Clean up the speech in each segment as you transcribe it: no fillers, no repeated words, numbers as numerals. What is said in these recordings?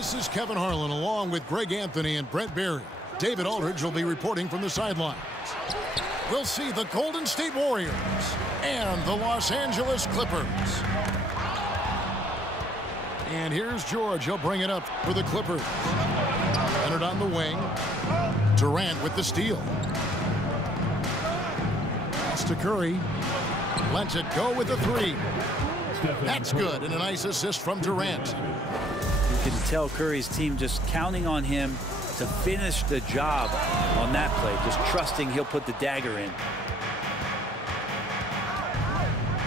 This is Kevin Harlan along with Greg Anthony and Brent Barry. David Aldridge will be reporting from the sidelines. We'll see the Golden State Warriors and the Los Angeles Clippers. And here's George. He'll bring it up for the Clippers. Leonard on the wing. Durant with the steal. Pass to Curry. Lets it go with the three. That's good, and a nice assist from Durant. You can tell Curry's team just counting on him to finish the job on that play, just trusting he'll put the dagger in.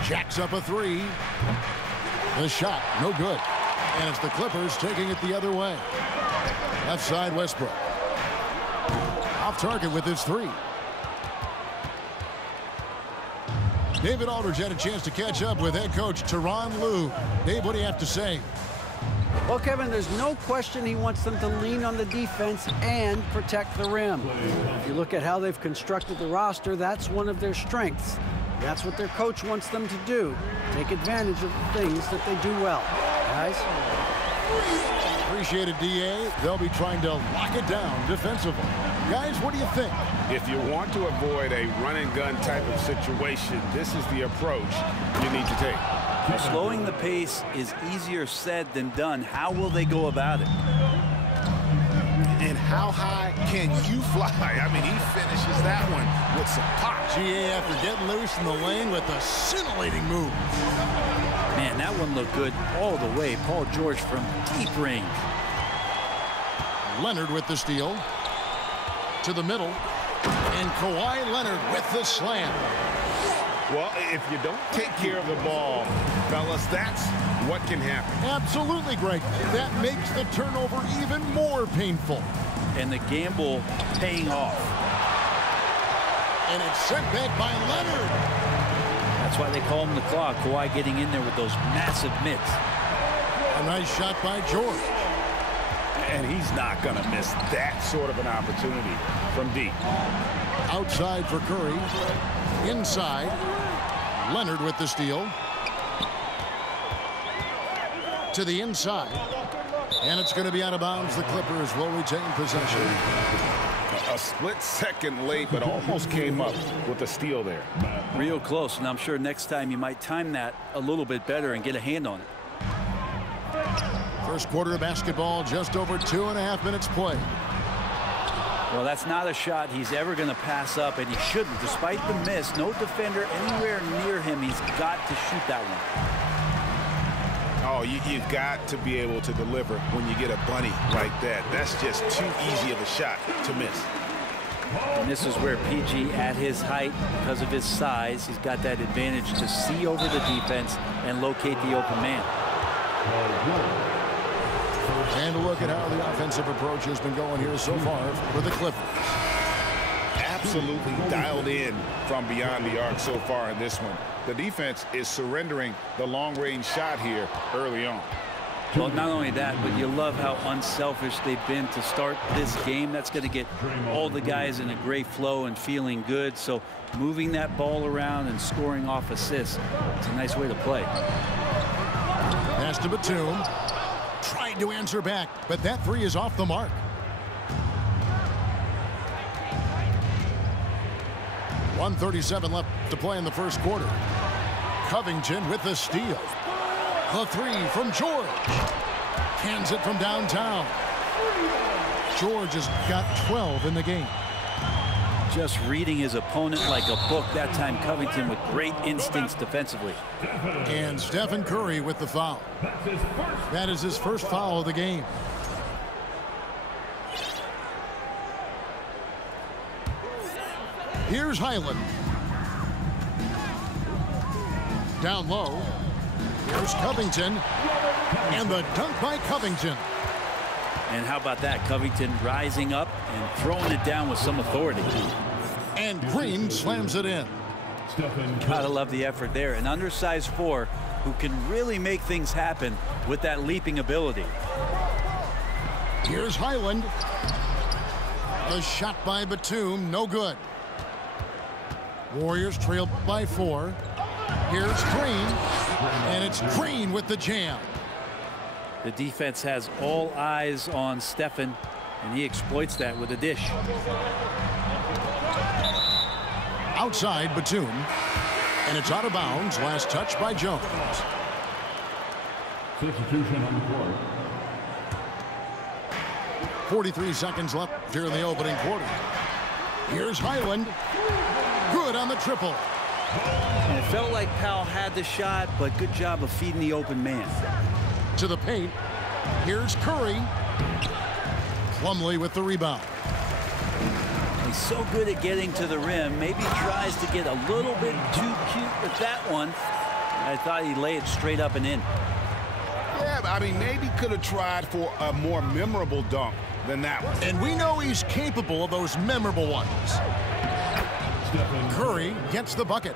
Jacks up a three. The shot, no good. And it's the Clippers taking it the other way. Left side, Westbrook. Off target with his three. David Aldridge had a chance to catch up with head coach Tyronn Lue. Dave, what do you have to say? Well, Kevin, there's no question he wants them to lean on the defense and protect the rim. If you look at how they've constructed the roster, that's one of their strengths. That's what their coach wants them to do. Take advantage of the things that they do well. Guys? Appreciate it, D.A. They'll be trying to lock it down defensively. Guys, what do you think? If you want to avoid a run-and-gun type of situation, this is the approach you need to take. Slowing the pace is easier said than done. How will they go about it? And how high can you fly? I mean, he finishes that one with some pop. GA after getting loose in the lane with a scintillating move. Man, that one looked good all the way. Paul George from deep range. Leonard with the steal. To the middle. And Kawhi Leonard with the slam. Well, if you don't take care of the ball, fellas, that's what can happen. Absolutely, Greg. That makes the turnover even more painful. And the gamble paying off. And it's sent back by Leonard. That's why they call him the clock. Kawhi getting in there with those massive mitts. A nice shot by George. And he's not going to miss that sort of an opportunity from deep. Outside for Curry. Inside. Leonard with the steal. To the inside. And it's going to be out of bounds. The Clippers will retain possession. A split second late, but almost came up with a steal there. Real close, and I'm sure next time you might time that a little bit better and get a hand on it. First quarter of basketball, just over 2.5 minutes played. Well, that's not a shot he's ever going to pass up, and he shouldn't. Despite the miss, no defender anywhere near him. He's got to shoot that one. Oh, you've got to be able to deliver when you get a bunny like that. That's just too easy of a shot to miss. And this is where PG, at his height, because of his size, he's got that advantage to see over the defense and locate the open man. And a look at how the offensive approach has been going here so far for the Clippers. Absolutely dialed in from beyond the arc so far in this one. The defense is surrendering the long-range shot here early on. Well, not only that, but you love how unselfish they've been to start this game. That's going to get all the guys in a great flow and feeling good. So moving that ball around and scoring off assists, it's a nice way to play. Pass to Batum. Tried to answer back, but that three is off the mark. .137 left to play in the first quarter. Covington with the steal. The three from George. Cans it from downtown. George has got 12 in the game. Just reading his opponent like a book. That time Covington with great instincts defensively. And Stephen Curry with the foul. That is his first foul of the game. Here's Highland. Down low. Here's Covington. And the dunk by Covington. And how about that? Covington rising up and throwing it down with some authority. And Green slams it in. Gotta love the effort there. An undersized four who can really make things happen with that leaping ability. Here's Highland. A shot by Batum, no good. Warriors trail by 4. Here's Green. And it's Green with the jam. The defense has all eyes on Stephen, and he exploits that with a dish. Outside Batum, and it's out of bounds. Last touch by Jones. Substitution on the court. 43 seconds left here in the opening quarter. Here's Highland. Good on the triple. And it felt like Powell had the shot, but good job of feeding the open man. To the paint. Here's Curry. Plumlee with the rebound. He's so good at getting to the rim. Maybe tries to get a little bit too cute with that one. I thought he laid it straight up and in. Yeah, I mean, maybe could have tried for a more memorable dunk than that one. And we know he's capable of those memorable ones. Curry gets the bucket.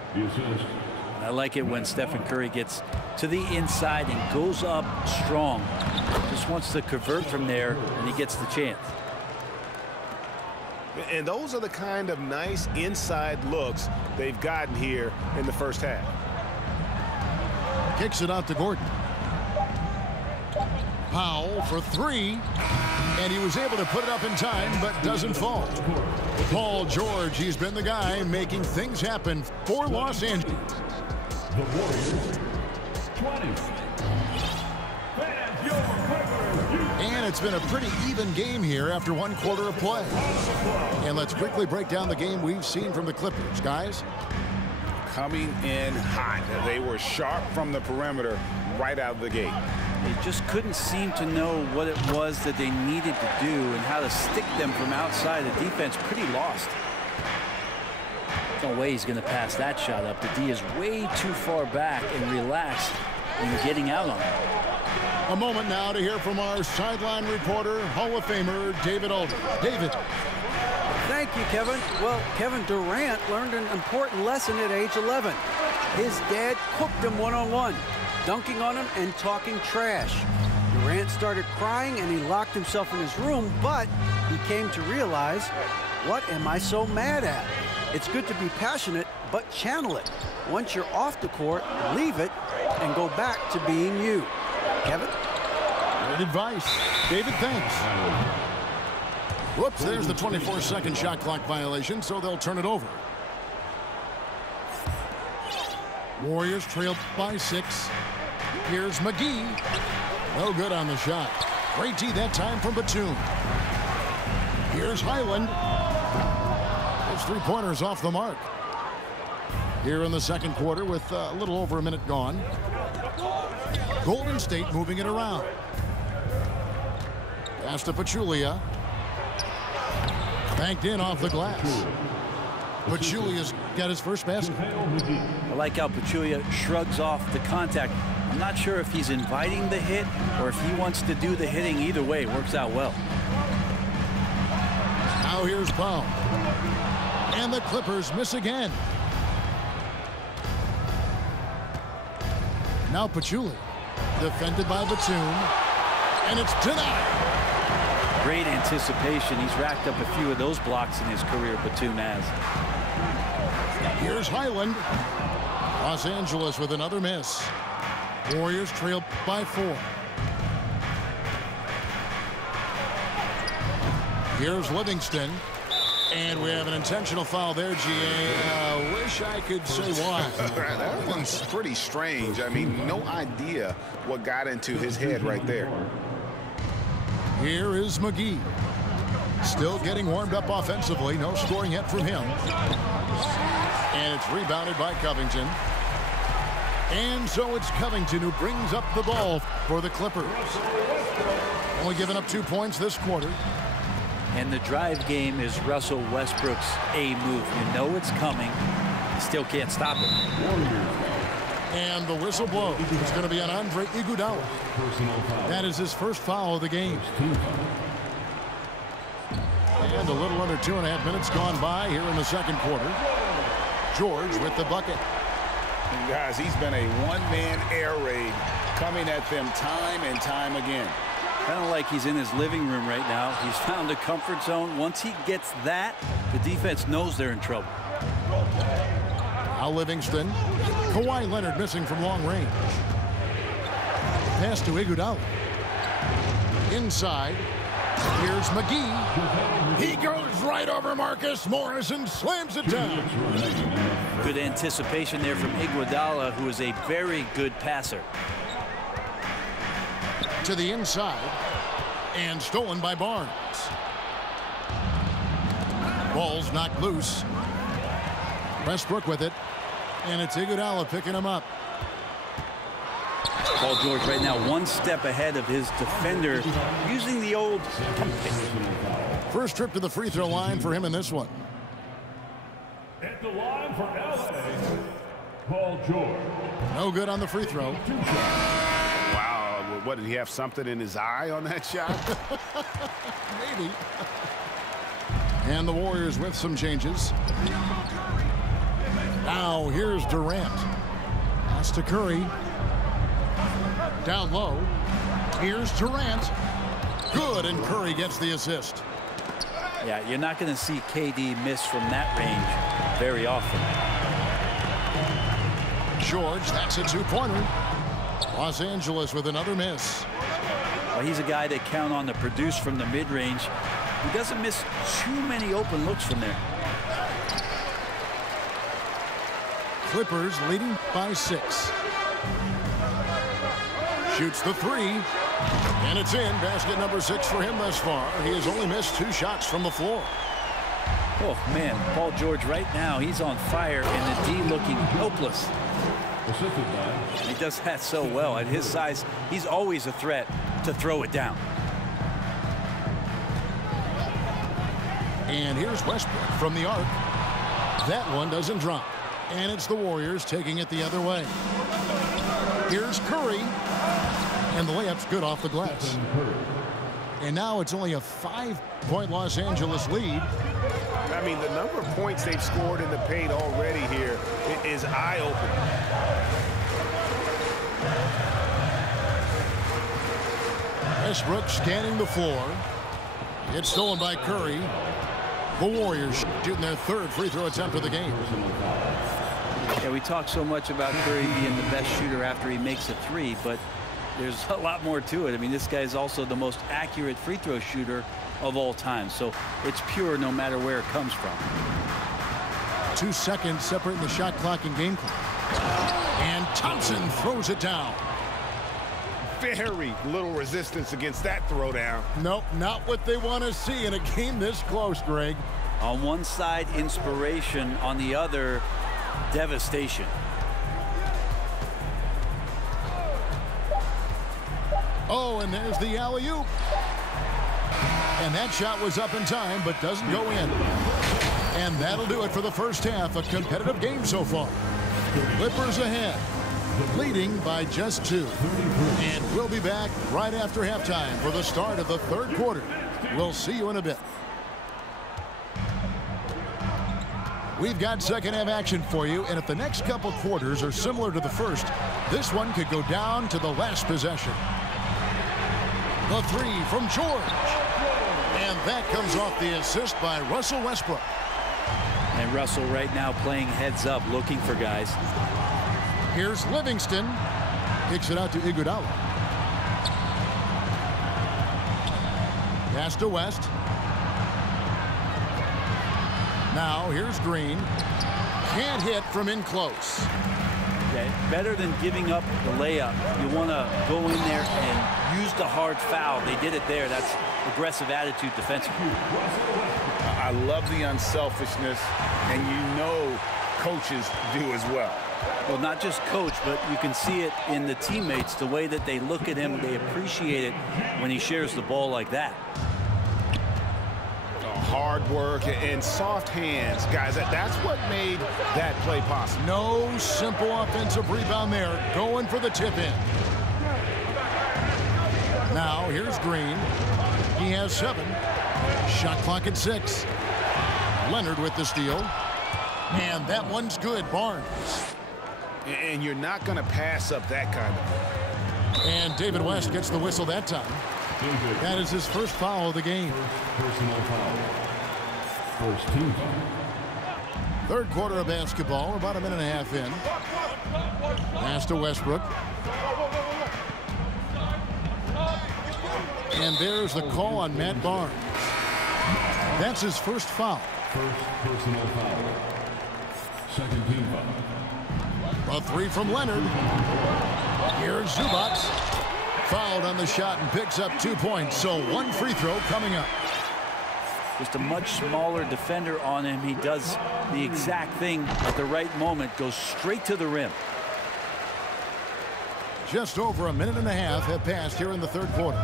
I like it when Stephen Curry gets to the inside and goes up strong. Just wants to convert from there, and he gets the chance. And those are the kind of nice inside looks they've gotten here in the first half. Kicks it out to Gordon. Powell for three, and he was able to put it up in time, but doesn't fall. Paul George, he's been the guy making things happen for Los Angeles. The Warriors, 20. And it's been a pretty even game here after one quarter of play. And let's quickly break down the game we've seen from the Clippers, guys. Coming in hot. They were sharp from the perimeter right out of the gate. They just couldn't seem to know what it was that they needed to do and how to stick them from outside. The defense pretty lost. No way he's going to pass that shot up. The D is way too far back and relaxed in getting out on it. A moment now to hear from our sideline reporter, Hall of Famer David Aldridge. David. Thank you, Kevin. Well, Kevin Durant learned an important lesson at age 11. His dad cooked him one-on-one, dunking on him and talking trash. Durant started crying and he locked himself in his room, but he came to realize, what am I so mad at? It's good to be passionate, but channel it. Once you're off the court, leave it and go back to being you. Kevin? Good advice. David, thanks. Whoops, there's the 24-second shot clock violation, so they'll turn it over. Warriors trailed by 6. Here's McGee. No good on the shot. Great D that time from Batum. Here's Highland. His three-pointers off the mark. Here in the second quarter with a little over a minute gone. Golden State moving it around. Pass to Pachulia. Banked in off the glass. Pachulia's got his first basket. I like how Pachulia shrugs off the contact. I'm not sure if he's inviting the hit or if he wants to do the hitting. Either way, it works out well. Now here's Powell. And the Clippers miss again. Now Pachulia. Defended by Batum. And it's denied. Great anticipation. He's racked up a few of those blocks in his career, Batum has. Here's Highland. Los Angeles with another miss. Warriors trail by 4. Here's Livingston. And we have an intentional foul there, G.A. Wish I could say why. That one's pretty strange. I mean, no idea what got into his head right there. Here is McGee. Still getting warmed up offensively. No scoring yet from him. And it's rebounded by Covington. And so it's Covington who brings up the ball for the Clippers. Only giving up 2 points this quarter. And the drive game is Russell Westbrook's A move. You know it's coming. You still can't stop it. And the whistle blows. It's going to be on Andre Iguodala. That is his first foul of the game. And a little under 2.5 minutes gone by here in the second quarter. George with the bucket. And guys, he's been a one-man air raid coming at them time and time again. Kind of like he's in his living room right now. He's found a comfort zone. Once he gets that, the defense knows they're in trouble. Now Livingston. Kawhi Leonard missing from long range. Pass to Iguodala. Inside. Here's McGee. He goes right over Marcus Morris and slams it down. Good anticipation there from Iguodala, who is a very good passer. To the inside. And stolen by Barnes. Ball's knocked loose. Westbrook with it. And it's Iguodala picking him up. Paul George right now one step ahead of his defender, using the old pump fake. First trip to the free throw line for him in this one. At the line for LA, Paul George. No good on the free throw. Wow, what, did he have something in his eye on that shot? Maybe. And the Warriors with some changes. Now here's Durant. Pass to Curry. Down low. Here's Durant. Good, and Curry gets the assist. Yeah, you're not going to see KD miss from that range very often. George, that's a two-pointer. Los Angeles with another miss. Well, he's a guy that count on to produce from the mid-range. He doesn't miss too many open looks from there. Clippers leading by 6. Shoots the three. And it's in. Basket number 6 for him thus far. He has only missed 2 shots from the floor. Oh, man, Paul George right now, he's on fire, and the D looking hopeless. He does that so well. At his size, he's always a threat to throw it down. And here's Westbrook from the arc. That one doesn't drop. And it's the Warriors taking it the other way. Here's Curry. And the layup's good off the glass. And now it's only a 5-point Los Angeles lead. I mean, the number of points they've scored in the paint already here is eye-opening. Westbrook scanning the floor. It's stolen by Curry. The Warriors shooting their 3rd free throw attempt of the game. Yeah, we talk so much about Curry being the best shooter after he makes a 3, but there's a lot more to it. I mean, this guy is also the most accurate free throw shooter of all time. So it's pure no matter where it comes from. 2 seconds separating the shot clock and game clock. And Thompson throws it down. Very little resistance against that throwdown. Nope, not what they want to see in a game this close, Greg. On one side, inspiration. On the other, devastation. Oh, and there's the alley-oop. And that shot was up in time, but doesn't go in. And that'll do it for the first half. A competitive game so far. Clippers ahead, leading by just 2. And we'll be back right after halftime for the start of the 3rd quarter. We'll see you in a bit. We've got second half action for you, and if the next couple quarters are similar to the first, this one could go down to the last possession. The 3 from George. And that comes off the assist by Russell Westbrook. And Russell right now playing heads up, looking for guys. Here's Livingston. Kicks it out to Iguodala. Pass to West. Now here's Green. Can't hit from in close. Okay. Better than giving up the layup. You want to go in there and use the hard foul. They did it there. That's aggressive attitude defensively. I love the unselfishness, and you know coaches do as well. Well, not just coach, but you can see it in the teammates, the way that they look at him. They appreciate it when he shares the ball like that. Hard work and soft hands, guys. That's what made that play possible. No simple offensive rebound there. Going for the tip in. Now here's Green. He has 7. Shot clock at 6. Leonard with the steal. And that one's good. Barnes. And you're not going to pass up that kind of play. And David West gets the whistle that time. That is his first foul of the game. Personal foul. First team foul. 3rd quarter of basketball, about a minute and a half in. Pass to Westbrook. And there's the call on Matt Barnes. That's his first foul. First personal foul. Second team foul. A three from Leonard. Here's Zubac. Fouled on the shot and picks up 2 points. So one free throw coming up. Just a much smaller defender on him. He does the exact thing at the right moment. Goes straight to the rim. Just over a minute and a half have passed here in the third quarter.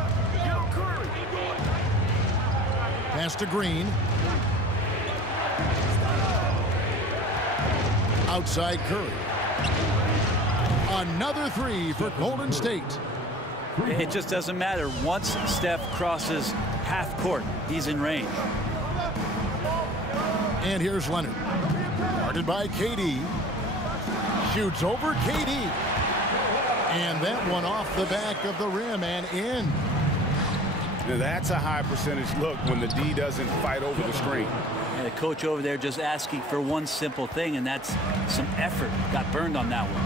Pass to Green. Outside Curry. Another three for Golden State. It just doesn't matter. Once Steph crosses half court, he's in range. And here's Leonard. Guarded by KD. Shoots over KD. And that one off the back of the rim and in. Now that's a high percentage look when the D doesn't fight over the screen. And the coach over there just asking for one simple thing, and that's some effort. Got burned on that one.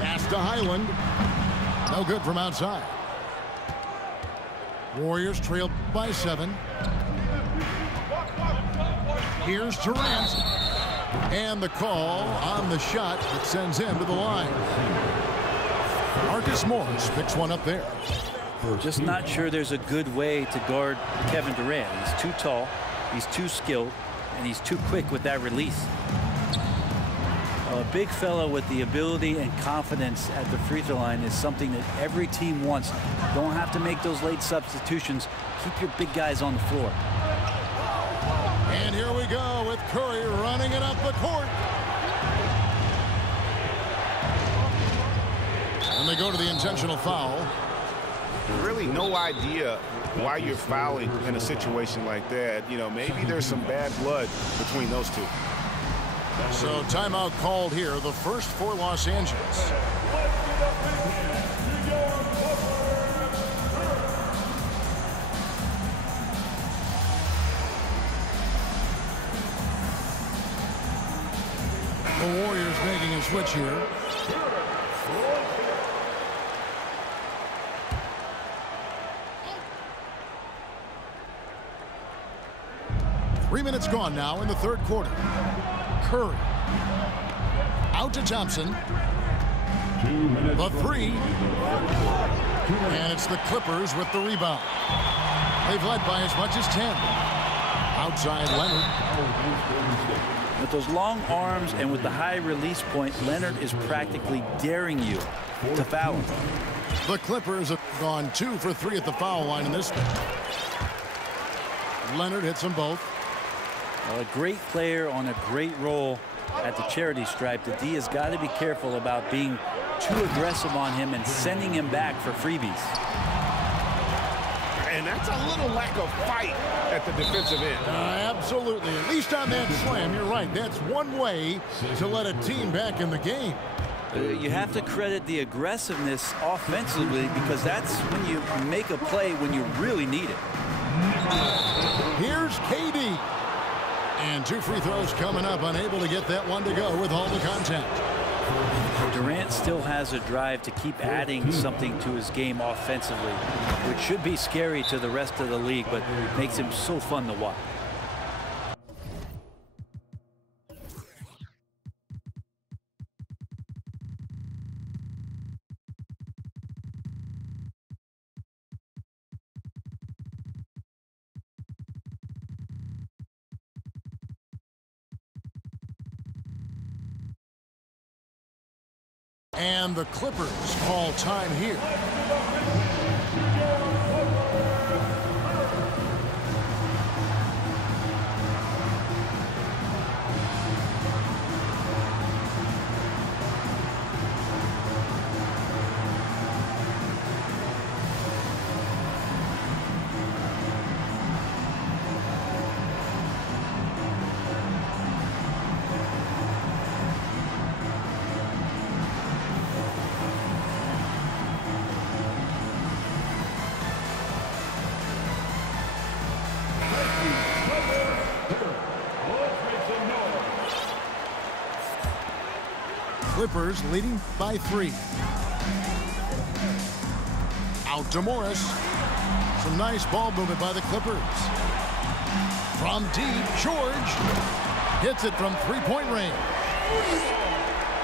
Pass to Highland. No good from outside. Warriors trailed by 7. Here's Durant. And the call on the shot that sends him to the line. Marcus Morris picks one up there. Just not sure there's a good way to guard Kevin Durant. He's too tall, he's too skilled, and he's too quick with that release. A big fellow with the ability and confidence at the free throw line is something that every team wants. Don't have to make those late substitutions. Keep your big guys on the floor. And here we go with Curry running it up the court. And they go to the intentional foul. Really no idea why you're fouling in a situation like that. You know, maybe there's some bad blood between those two. So timeout called here, the first for Los Angeles. The Warriors making a switch here. Three minutes gone now in the third quarter. Curry. Out to Thompson. The three. And it's the Clippers with the rebound. They've led by as much as 10. Outside Leonard. With those long arms and with the high release point, Leonard is practically daring you to foul him. The Clippers have gone 2 for 3 at the foul line in this game. Leonard hits them both. Well, a great player on a great role at the charity stripe. The D has got to be careful about being too aggressive on him and sending him back for freebies. And that's a little lack of fight at the defensive end. Absolutely. At least on that slam, you're right. That's one way to let a team back in the game. You have to credit the aggressiveness offensively because that's when you make a play when you really need it. Here's KD. And 2 free throws coming up, unable to get that one to go with all the contact. Durant still has a drive to keep adding something to his game offensively, which should be scary to the rest of the league, but makes him so fun to watch. And the Clippers call time here. Clippers leading by 3. Out to Morris. Some nice ball movement by the Clippers. From deep, George hits it from three-point range.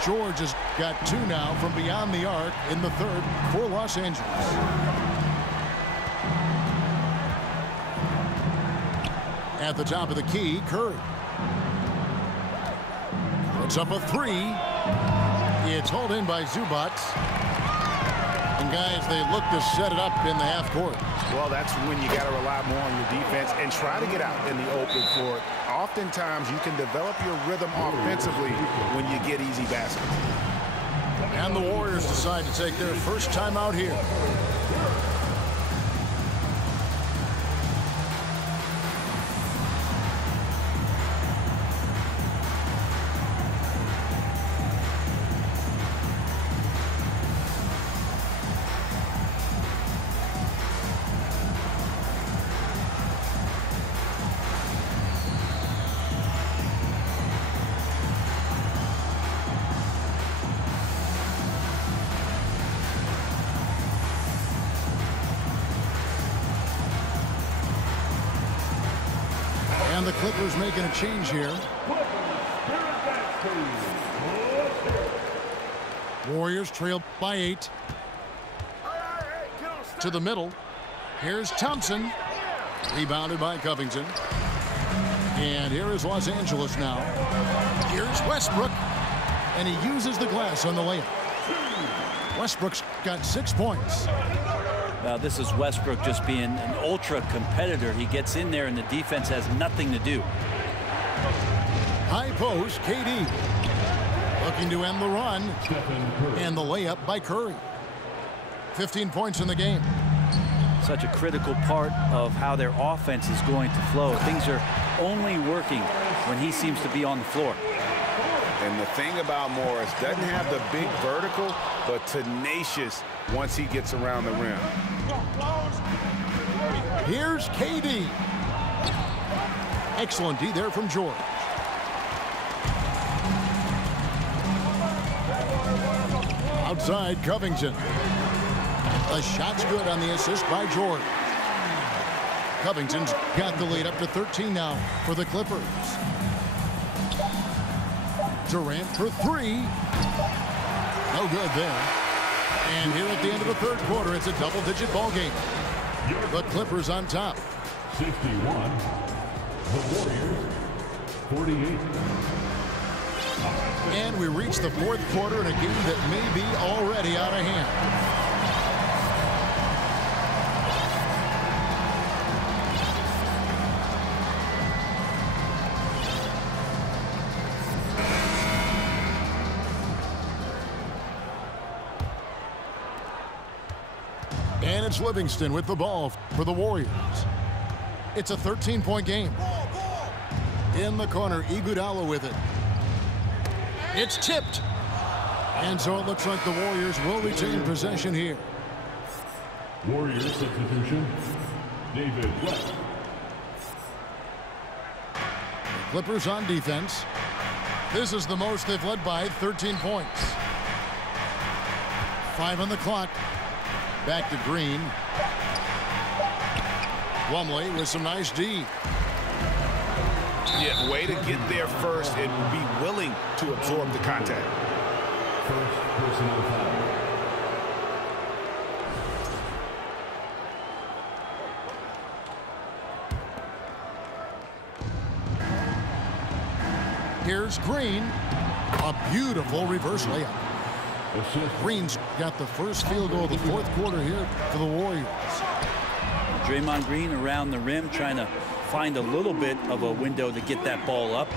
George has got 2 now from beyond the arc in the third for Los Angeles. At the top of the key, Curry. Puts up a 3. It's hauled in by Zubac. And guys, they look to set it up in the half court. Well, that's when you got to rely more on your defense and try to get out in the open for it. Oftentimes, you can develop your rhythm offensively when you get easy baskets. And the Warriors decide to take their first time out here. And the Clippers making a change here. Warriors trail by 8. To the middle. Here's Thompson. Rebounded by Covington. And here is Los Angeles now. Here's Westbrook. And he uses the glass on the layup. Westbrook's got 6 points. Well, this is Westbrook just being an ultra competitor. He gets in there and the defense has nothing to do. High post, KD. Looking to end the run. And the layup by Curry. 15 points in the game. Such a critical part of how their offense is going to flow. Things are only working when he seems to be on the floor. And the thing about Morris, doesn't have the big vertical, but tenacious once he gets around the rim. Here's KD. Excellent D there from George. Outside, Covington. The shot's good on the assist by George. Covington's got the lead up to 13 now for the Clippers. Durant for 3. No good there. And here at the end of the third quarter, it's a double-digit ball game. The Clippers on top. 61. The Warriors, 48. And we reach the fourth quarter in a game that may be already out of hand. And it's Livingston with the ball for the Warriors. It's a 13-point game. In the corner, Iguodala with it. It's tipped. And so it looks like the Warriors will retain possession here. Warriors substitution, David West. The Clippers on defense. This is the most they've led by, 13 points. 5 on the clock. Back to Green. Plumlee with some nice D. Yeah, way to get there first and be willing to absorb the contact. First personal foul. Here's Green. A beautiful reverse layup. Green's got the first field goal of the fourth quarter here for the Warriors. Draymond Green around the rim trying to find a little bit of a window to get that ball up.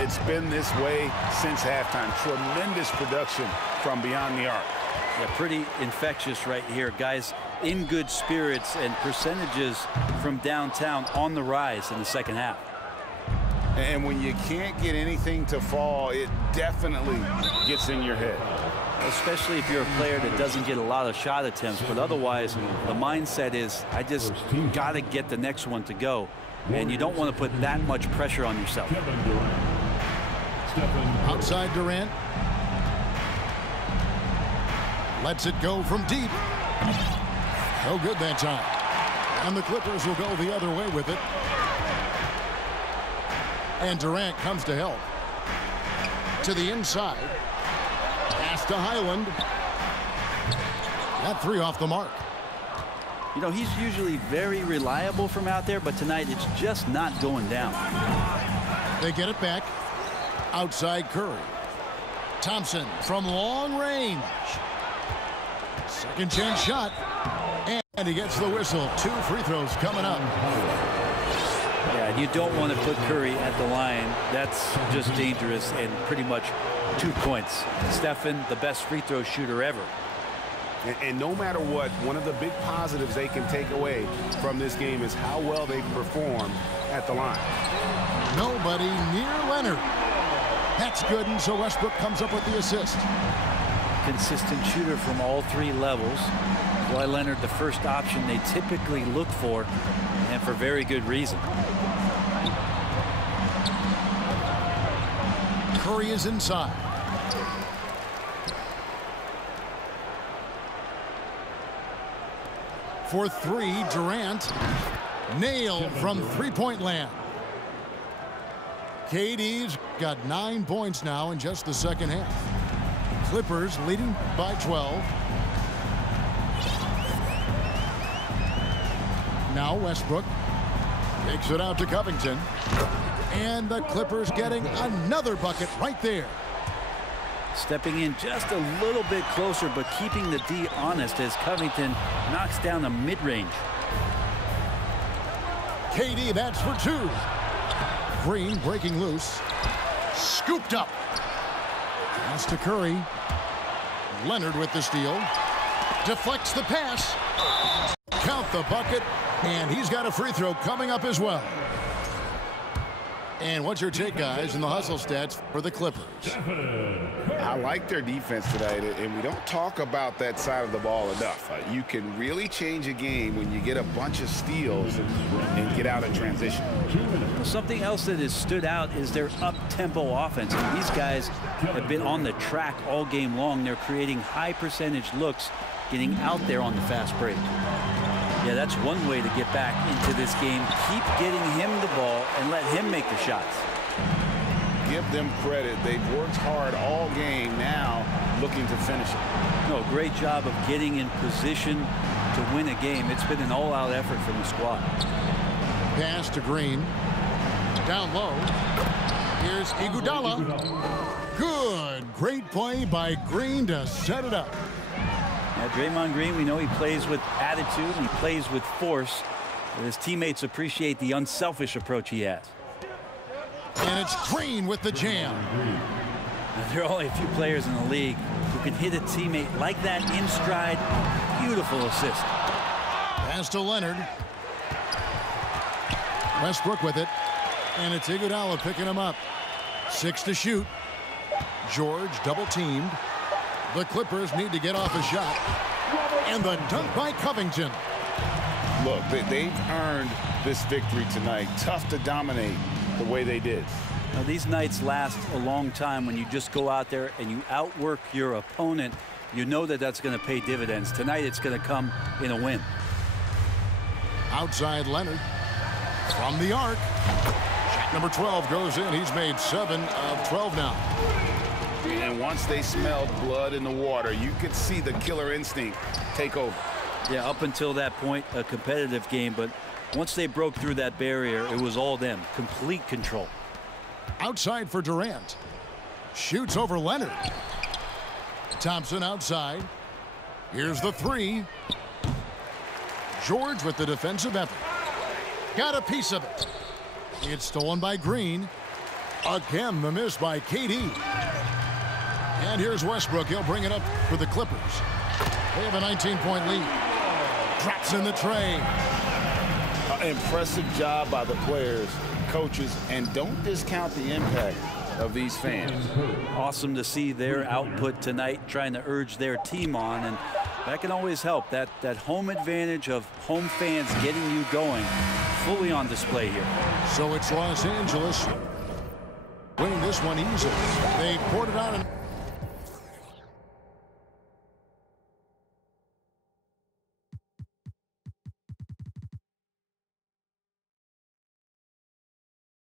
It's been this way since halftime. Tremendous production from beyond the arc. Yeah, pretty infectious right here. Guys in good spirits and percentages from downtown on the rise in the second half. And when you can't get anything to fall, it definitely gets in your head. Especially if you're a player that doesn't get a lot of shot attempts, but otherwise the mindset is I just got to get the next one to go, and you don't want to put that much pressure on yourself. Outside Durant. Lets it go from deep. No good that time. And the Clippers will go the other way with it. And Durant comes to help. To the inside. Pass to Highland. That three off the mark. You know, he's usually very reliable from out there, but tonight it's just not going down. They get it back. Outside Curry. Thompson from long range. Second chance shot. And he gets the whistle. 2 free throws coming up. Yeah, you don't want to put Curry at the line. That's just dangerous, and pretty much 2 points. Stephen, the best free throw shooter ever. And no matter what, one of the big positives they can take away from this game is how well they perform at the line. Nobody near Leonard. That's good, and so Westbrook comes up with the assist. Consistent shooter from all 3 levels. Kawhi Leonard, the first option they typically look for, and for very good reason. Curry is inside. For 3, Durant. Nailed from three-point land. KD's got 9 points now in just the second half. Clippers leading by 12. Now Westbrook takes it out to Covington. And the Clippers getting another bucket right there. Stepping in just a little bit closer, but keeping the D honest as Covington knocks down a mid-range. KD, that's for 2. Green breaking loose. Scooped up. Pass to Curry. Leonard with the steal. Deflects the pass. Count the bucket. And he's got a free throw coming up as well. And what's your take, guys, in the hustle stats for the Clippers? I like their defense tonight, and we don't talk about that side of the ball enough. You can really change a game when you get a bunch of steals and get out in transition. Something else that has stood out is their up-tempo offense. These guys have been on the track all game long. They're creating high-percentage looks, getting out there on the fast break. Yeah, that's one way to get back into this game. Keep getting him the ball and let him make the shots. Give them credit. They've worked hard all game, now looking to finish it. No, great job of getting in position to win a game. It's been an all-out effort from the squad. Pass to Green. Down low. Here's Iguodala. Good. Great play by Green to set it up. Yeah, Draymond Green, we know he plays with attitude, he plays with force, but his teammates appreciate the unselfish approach he has. And it's Green with the jam. Now, there are only a few players in the league who can hit a teammate like that in stride. Beautiful assist. Pass to Leonard. Westbrook with it. And it's Iguodala picking him up. 6 to shoot. George double teamed. The Clippers need to get off a shot. And the dunk by Covington. Look, they've earned this victory tonight. Tough to dominate the way they did. Now, these nights last a long time when you just go out there and you outwork your opponent. You know that that's going to pay dividends. Tonight it's going to come in a win. Outside Leonard. From the arc. Shot number 12 goes in. He's made 7 of 12 now. And once they smelled blood in the water, you could see the killer instinct take over. Yeah, up until that point, a competitive game, but once they broke through that barrier, it was all them. Complete control. Outside for Durant. Shoots over Leonard. Thompson outside. Here's the 3. George with the defensive effort. Got a piece of it. It's stolen by Green. Again, the miss by KD. And here's Westbrook. He'll bring it up for the Clippers. They have a 19-point lead. Drops in the tray. Impressive job by the players, coaches, and don't discount the impact of these fans. Awesome to see their output tonight, trying to urge their team on, and that can always help. That home advantage of home fans getting you going, fully on display here. So it's Los Angeles winning this one easily. They poured it out.